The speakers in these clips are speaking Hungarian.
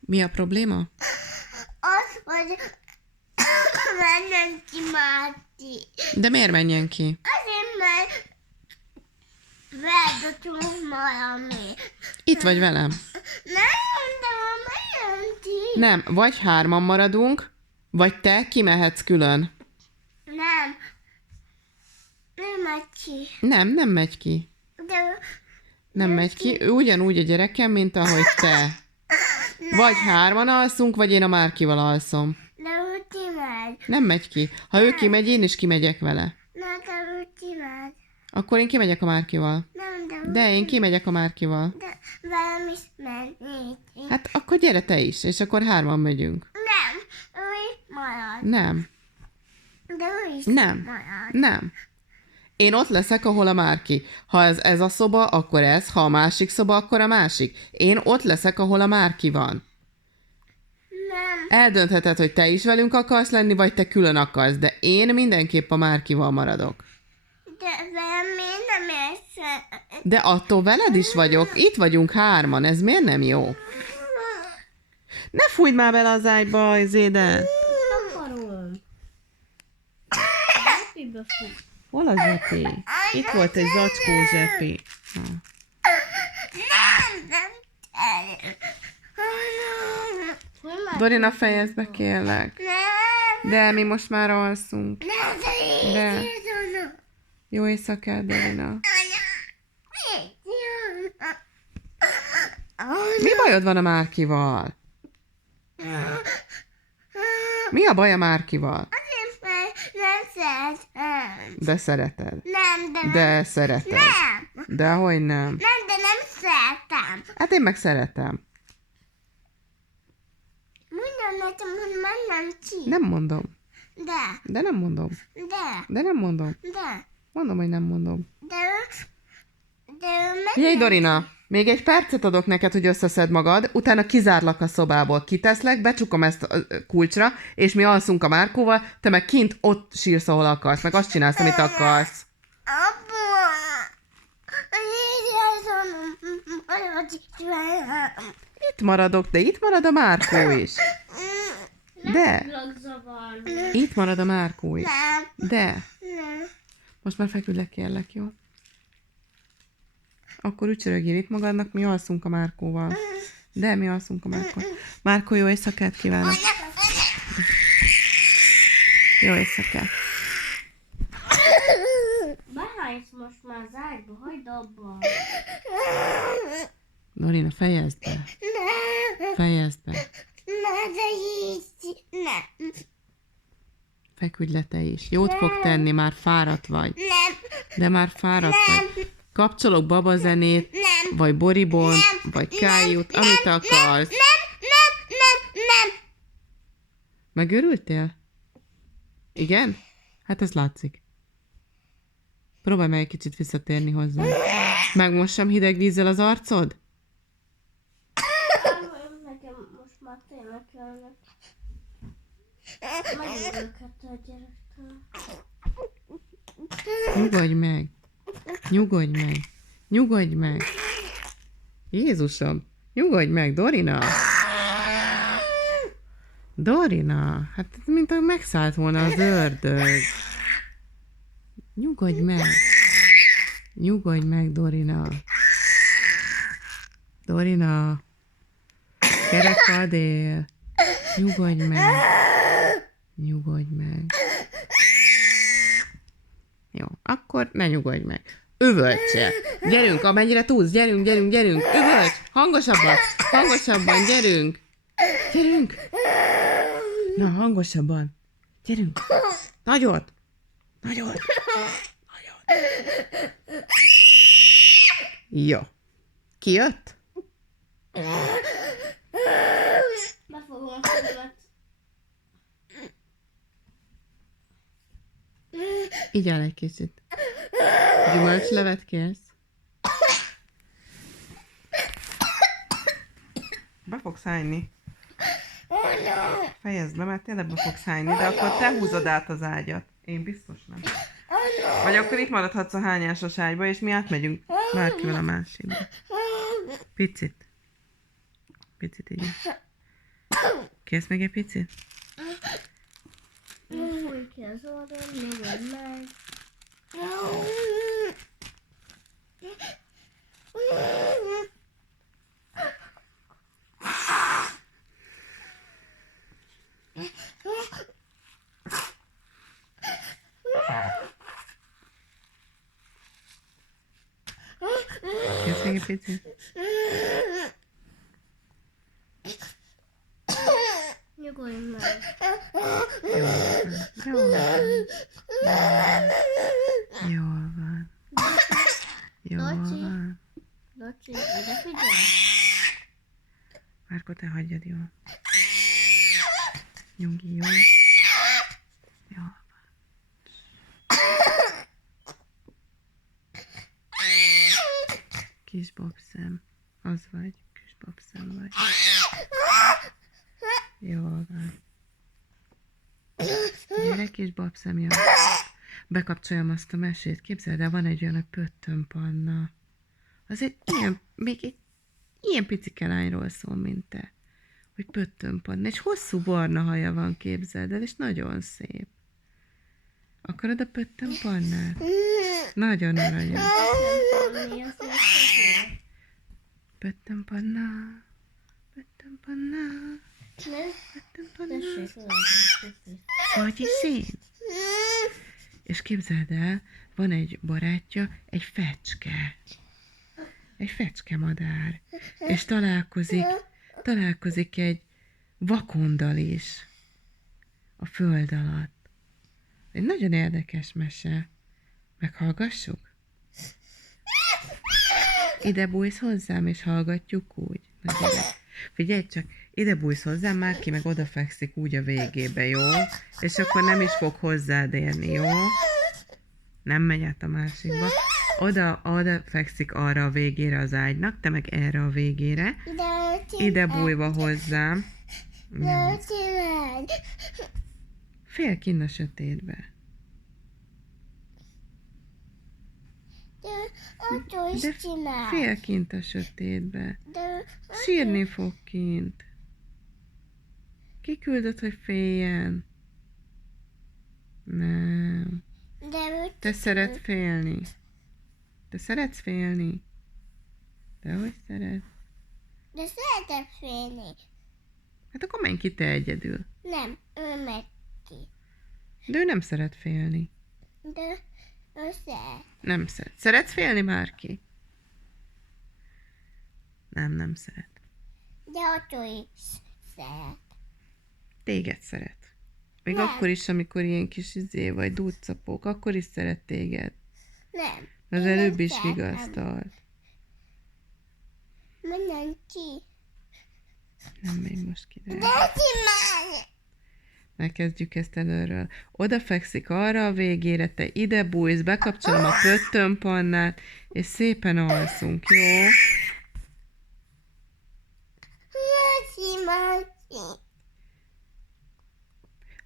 Mi a probléma? Az, hogy menjen ki Márti. De miért menjen ki? Azért, mert veldötünk valami. Itt vagy velem. Nem, de menjen ki. Nem, vagy 3-an maradunk, vagy te kimehetsz külön. Nem. Nem megy ki. Nem megy ki. De Nem megy ki. Ő ugyanúgy a gyerekem, mint ahogy te. Vagy 3-an alszunk, vagy én a Márkival alszom. de ő kimegy. Nem megy ki. Ha ő kimegy, én is kimegyek vele. Na, de ő kimegy. Akkor én kimegyek a Márkival. Nem, de ő De én kimegyek a Márkival. De velem is menni. Hát akkor gyere te is, és akkor 3-an megyünk. Nem, ő is marad. Nem. De ő is Nem. marad. Nem. Én ott leszek, ahol a Márki. Ha ez a szoba, akkor ez. Ha a másik szoba, akkor a másik. Én ott leszek, ahol a Márki van. Nem. Eldöntheted, hogy te is velünk akarsz lenni, vagy te külön akarsz, de én mindenképp a Márkival maradok. De velem miért nem érsz? De attól veled is vagyok. Itt vagyunk 3-an, ez miért nem jó? Ne fújd már bele az ágyba, Zéden! Akarom. Zsepibe fog. Hol a zsepi? Itt volt egy zacskó zsepi. Nem kell. Dorina, fejezd be, kérlek. Nem. De mi most már alszunk. Nem, de De. így. Jó éjszakát, Dorina. Mi bajod van a Márkival? Mi a baj a Márkival? Azért, mert nem szeretem. De szereted. Nem, de nem. De szereted. Nem. Dehogy nem. Nem, de nem szeretem. Hát én meg szeretem. Mondom nekem, hogy mennem ki. Nem mondom. De, De nem mondom. de, De nem mondom. de, Mondom, hogy nem mondom. de ő Figyelj, Dorina! Még egy percet adok neked, hogy összeszed magad, utána kizárlak a szobából, kiteszlek, becsukom ezt a kulcsra, és mi alszunk a Márkóval, te meg kint ott sírsz, ahol akarsz, meg azt csinálsz, amit akarsz. Apu, Itt maradok, de itt marad a Márkó is. De, Tudlak zavarni. itt marad a Márkó is. nem, De, nem. most már feküdlek, kérlek, jó? Akkor ücsörögjél itt magadnak, mi alszunk a Márkóval. De mi alszunk a Márkóval. Márkó, jó éjszakát kívánok. Jó éjszakát. Behájsz most már az ágyba, hagyd abba. Dorina, fejezd be. Nem, Fejezd be. nem, de így, nem, Feküdj le te is. Jót fog tenni, már fáradt vagy. nem, De már fáradt vagy. Kapcsolok babazenét, nem, vagy Boribont, vagy Kájút, amit akarsz. nem. Megörültél? Igen? Hát ez látszik. Próbálj meg egy kicsit visszatérni hozzá. Megmossam hideg vízzel az arcod? Nekem most már tényleg kellene. Megörülök ettől a gyerektől. Nyugodj meg. Nyugodj meg. Nyugodj meg. Jézusom. Nyugodj meg, Dorina. Dorina. Hát mint megszállt volna az ördög. Nyugodj meg. Nyugodj meg, Dorina. Dorina. Kerekadél. Nyugodj meg. Nyugodj meg. Jó, akkor ne nyugodj meg. Üvöltse. Gyerünk, amennyire tudsz. Gyerünk. Üvölts. Hangosabban, gyerünk. Gyerünk. Na, hangosabban. Gyerünk. Nagyot. Jó. Ki jött? Befogom a fülemet. Igyál egy kicsit. Gyümölcslevet kérsz? Be fogsz állni. Fejezd be, mert tényleg be fogsz állni, de akkor te húzod át az ágyat. Én biztos nem. Vagy akkor itt maradhatsz a hányásos ágyba, és mi átmegyünk Márkival a másikba. Picit. Picit igen. Kérsz még egy picit? Fújj ki az orrod, nyugodj meg. Kérsz még egy picit? Nyugodj meg. Jól van. Jól van. Jól Locsi. van. Locsi, ide figyelj. Márko, te hagyjad jól. Nyugi, jó? Jól van. Kis babszem. Az vagy. Kis babszem vagy. Jól van. Gyere, kis babszem, jól. Bekapcsoljam azt a mesét. Képzeld el, van egy olyan, hogy Pöttöm Panna. Az egy ilyen, még egy ilyen picike lányról szól, mint te. Hogy Pöttöm Panna. És hosszú barna haja van, képzeld el, és nagyon szép. Akarod a Pöttöm Pannát? Nagyon aranyos. Mi az most? Pöttöm Panna. Pöttöm Panna. Pöttöm Panna. Tessék, olyan. Vagy is én? És képzeld el, van egy barátja, egy fecske. Egy fecskemadár. És találkozik egy vakondal is. A föld alatt. Egy nagyon érdekes mese. Meghallgassuk? Ide bújsz hozzám, és hallgatjuk úgy. Na, gyere. Figyelj csak, ide bújsz hozzám, Márki meg odafekszik úgy a végébe, jó? És akkor nem is fog hozzád érni, jó? Nem megy át a másikba. Oda fekszik arra a végére az ágynak, te meg erre a végére. Ide bújva hozzám. Fél kinn a sötétbe. De fél kint a sötétbe. Sírni fog kint. Ki küldött, hogy féljen? Nem. Te szeret félni. Te szeretsz félni? Dehogy szeret. De szeretek félni. Hát akkor menj ki te egyedül. Nem, ő megy ki. De ő nem szeret félni. De ő szeret. Nem szeret. Szeretsz félni, Márki? Nem szeret. De attól is szeret. Téged szeret. Még Nem. akkor is, amikor ilyen kis vagy dúccapók, akkor is szeret téged. Nem. Az Én előbb nem is szeretem. vigasztalt. Menjen ki. Nem megy most ki, de... De csinálj! Ne kezdjük ezt előről. Oda fekszik arra a végére, te ide bújsz, bekapcsolom a Pöttöm Pannát, és szépen alszunk, jó?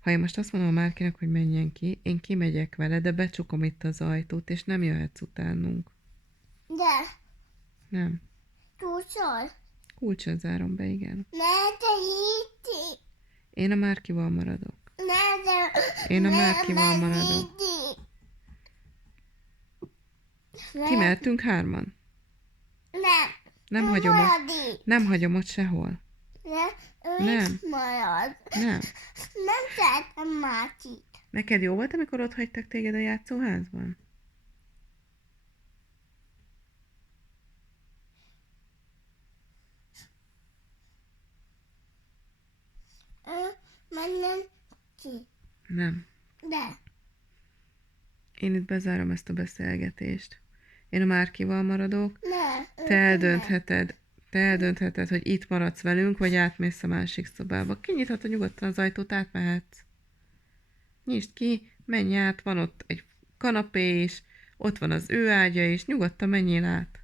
Ha én most azt mondom a Márkinak, hogy menjen ki, én kimegyek vele, de becsukom itt az ajtót, és nem jöhetsz utánunk. De Nem. túlszor. Kulcsot zárom be, igen. Ne te így. Én a Márkival maradok. Ne de. Én a ne Márkival menj maradok. így. Ne- Kimehetünk hárman? Nem. Nem Ő hagyom ott. marad így. Nem hagyom ott sehol. Ne, ő Nem. is marad. Nem. Nem szeretem Mátit. Neked jó volt, amikor ott hagytak téged a játszóházban? Ő menjen ki. Nem. De. Én itt bezárom ezt a beszélgetést. Én a Márkival maradok. Ne. ő Te eldöntheted, hogy itt maradsz velünk, vagy átmész a másik szobába. Kinyithatod nyugodtan az ajtót, átmehetsz. Nyisd ki, menj át, van ott egy kanapé is, ott van az ő ágya is, nyugodtan menjél át.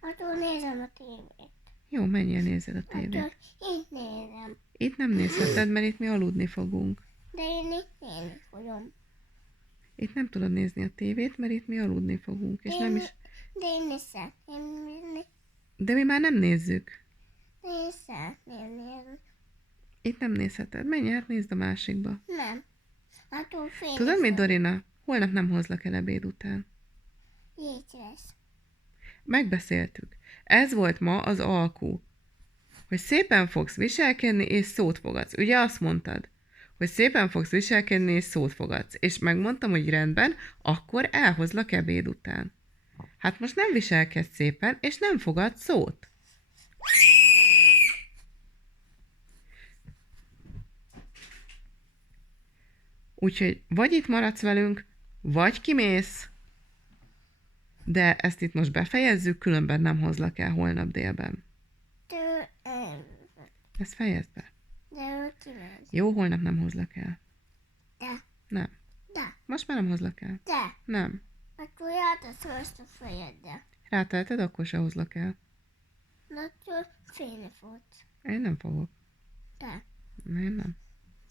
Attól nézem a tévét. Jó, menjél, nézed a tévét. Attól itt nézem. Itt nem nézheted, mert itt mi aludni fogunk. De én itt nézni fogom. Itt nem tudod nézni a tévét, mert itt mi aludni fogunk, és nem is... De én is szeretném nézni. De mi már nem nézzük. Én szeretném nézni. Itt nem nézheted. Menj át, nézd a másikba. Nem. Attól félni Tudod mit, fog. Dorina? Holnap nem hozlak el ebéd után. Így lesz. Megbeszéltük. Ez volt ma az alkú. Hogy szépen fogsz viselkedni, és szót fogadsz. Ugye azt mondtad? Hogy szépen fogsz viselkedni, és szót fogadsz. És megmondtam, hogy rendben, akkor elhozlak ebéd után. Hát most nem viselkedsz szépen, és nem fogadsz szót. Úgyhogy vagy itt maradsz velünk, vagy kimész, de ezt itt most befejezzük, különben nem hozlak el holnap délben. Ezt fejezd be. De ő kimegy. Jó, holnap nem hozlak el. De. Nem. De. Most már nem hozlak el. De. Nem. Akkor játszol ezt a fejeddel. Rátelted, akkor se hozlak el. De attól félni fogsz. Én nem fogok. De. Én nem.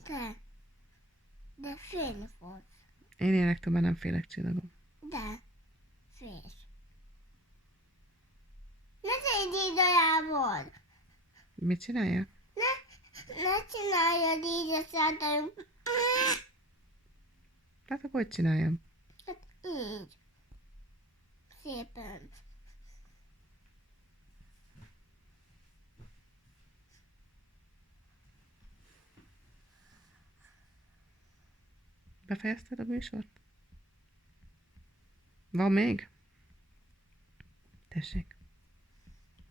De. De félni fogsz. Én énektől nem félek, csillagom. De. Félsz. Ne tégy így a lábad! Mit csináljak? Ne csináljad így a szádaim. Hát akkor hogy csináljam? Hát így. Szépen. Befejezted a műsort? Van még? Tessék.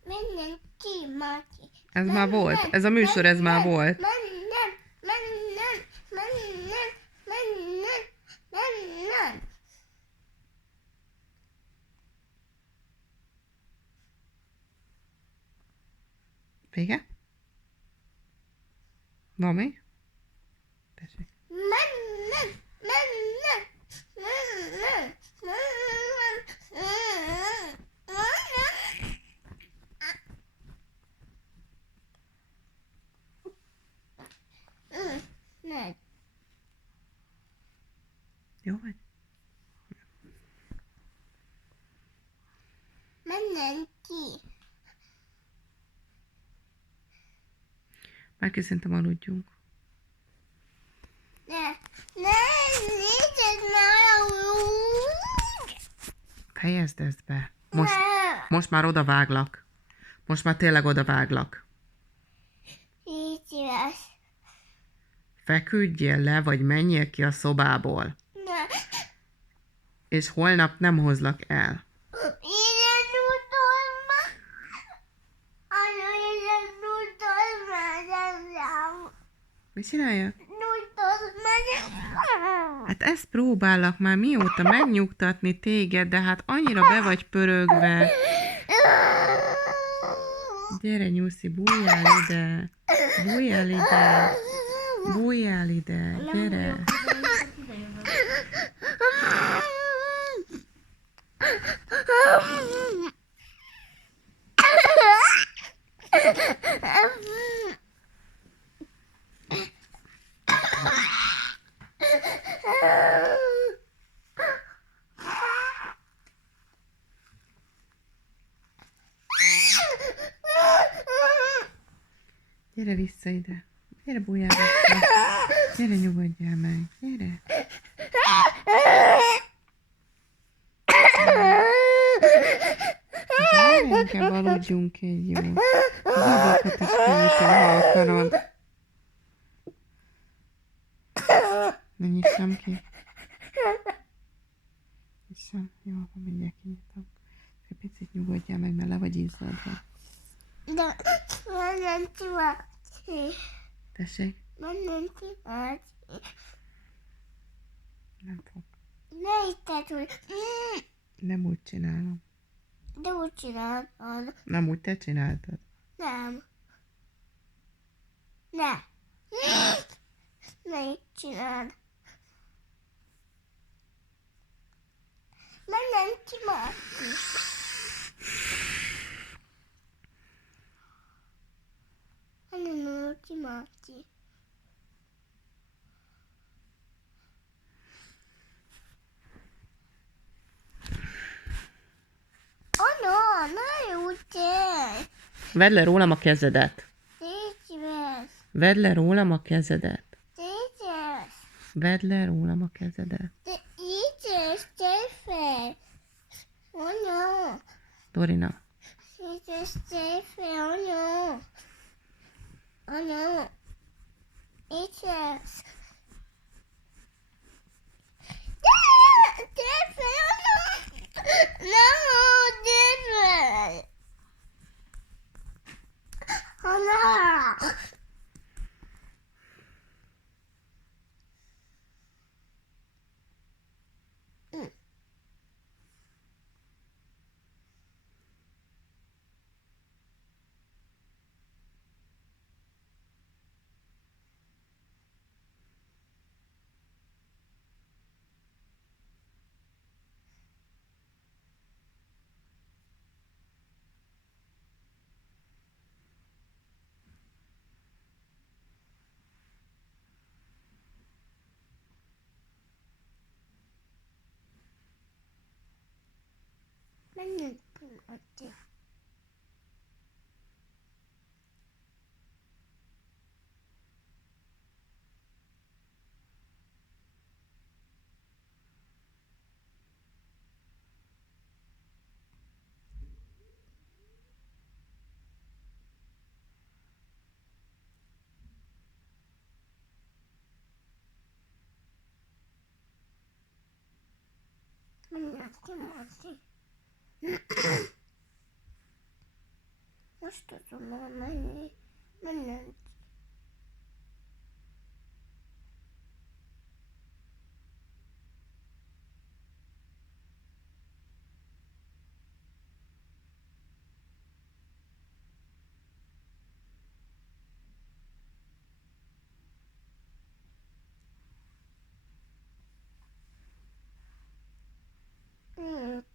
Menjen ki, Mati. Ez már volt. Ez a műsor, ez már volt. Menjen. Vége? Van még? Tessék. Megy. Jó vagy? Menjen ki. Már szerintem aludjunk. Ne, nézzed már úgy. Fejezd ezt be. Most, Ne. most már odaváglak. Most már tényleg odaváglak. Így szíves. Feküdjél le, vagy menjél ki a szobából. Ne. És holnap nem hozlak el. Ide utolma. Anya, ide utolma. Nem. Mit csináljak? Utolma. Hát ezt próbálok már mióta megnyugtatni téged, de hát annyira be vagy pörögve. Gyere, Nyuszi, bújjál ide. Bújjál ide. Bújjál ide. Gyere. Gyere vissza ide. Gyere, bújjál vissza. Gyere, nyugodjál meg. Gyere. Gyere, inkább aludjunk egy jó. Az ablakat is kinyitom, ha akarod. Ne nyissam ki. Nyissam. Jó, akkor mindjárt kinyitom. Egy picit nyugodjál meg, mert le vagy izzadva. De menjen ki, Mati. Tessék? Menjen ki, Mati. Nem fog. Ne itt hogy Nem úgy csinálom. de úgy csinálod. Nem úgy te csináltad. Nem. Ne. Ne így csináld. Menjen ki, Mati. Menjen ki, Mati. Oh no, ne úgy. Vedd le rólam a kezedet. Légy szíves. Vedd le rólam a kezedet. Légy szíves. Vedd le rólam a kezedet. De így szíves, tégy fel. Anya. Dorina. Szíves, tégy fel, anya. Anya. Így szíves. Tégy fel, anya. Nem, tégy fel. Anya. Menjünk pillanatig. Menjünk pillanatig. Most tudom elmenni. Menjünk.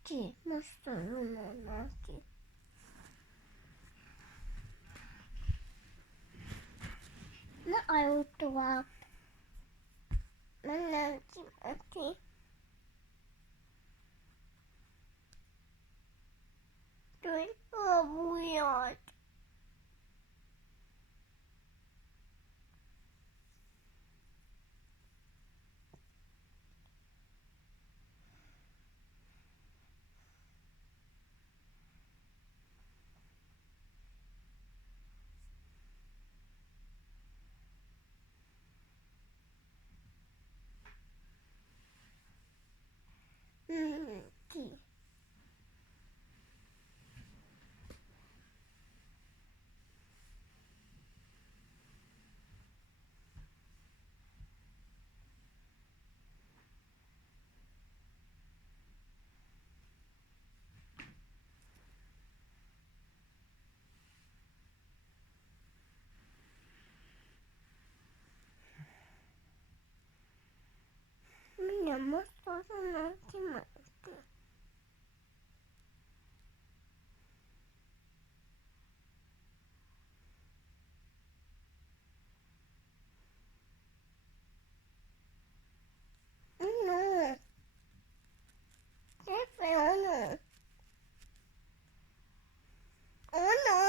Ki? Most tudom elmenni. Ne állj tovább. Menjünk pillanatig. Tudj a bújjad. Ki? Mindjárt most azonnal kimentünk. No. Gyere fel, anya. Anya.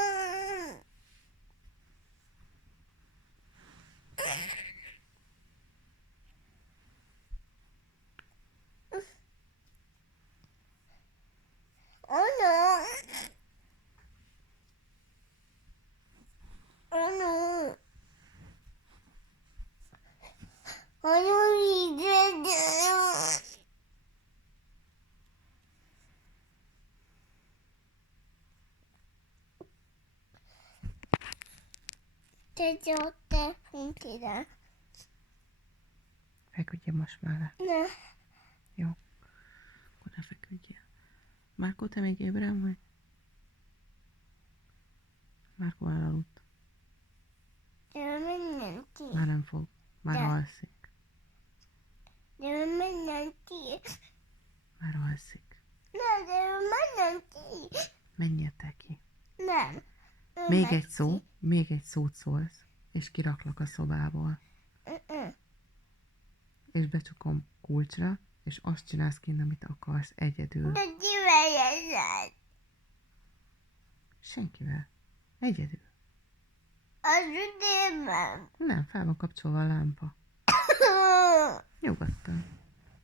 Anya. Anya. Anya, ide. Tegye ott telefont ide. Feküdjél most már le. Ne. Jó. Akkor ne feküdjél. Márkó, te még ébren vagy? Márkó elaludt. De menjen ki. Már nem fog. Már De. alszik. De menjen ki. Már alszik. Ne, de menjen ki. Menjetek ki. Nem. Ő Még megy egy ki. szó, még egy szót szólsz, és kiraklak a szobából. És becsukom kulcsra, és azt csinálsz kint, amit akarsz, egyedül. De kivel jegyed? Senkivel. Egyedül. Az üdében. Nem, fel van kapcsolva a lámpa. Nyugodtan.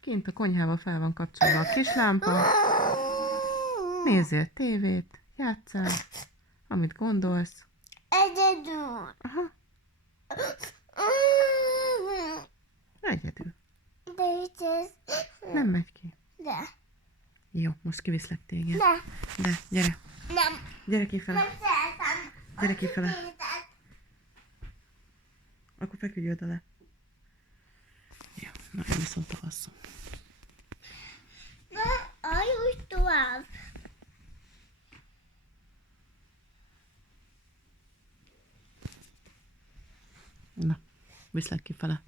Kint a konyhában fel van kapcsolva a kis lámpa. Nézzél tévét, játsszál, amit gondolsz. Egyedül. Aha, egyedül. De itt ez... Nem megy ki. De. Jó, most kiviszlek téged. De. De, gyere. Nem. Gyere kifele. Nem szeretem. Gyere kifele. Tétet. Akkor feküdj oda le. Jó, na én viszont alszom. Na, aludj tovább. Na, viszlek kifele.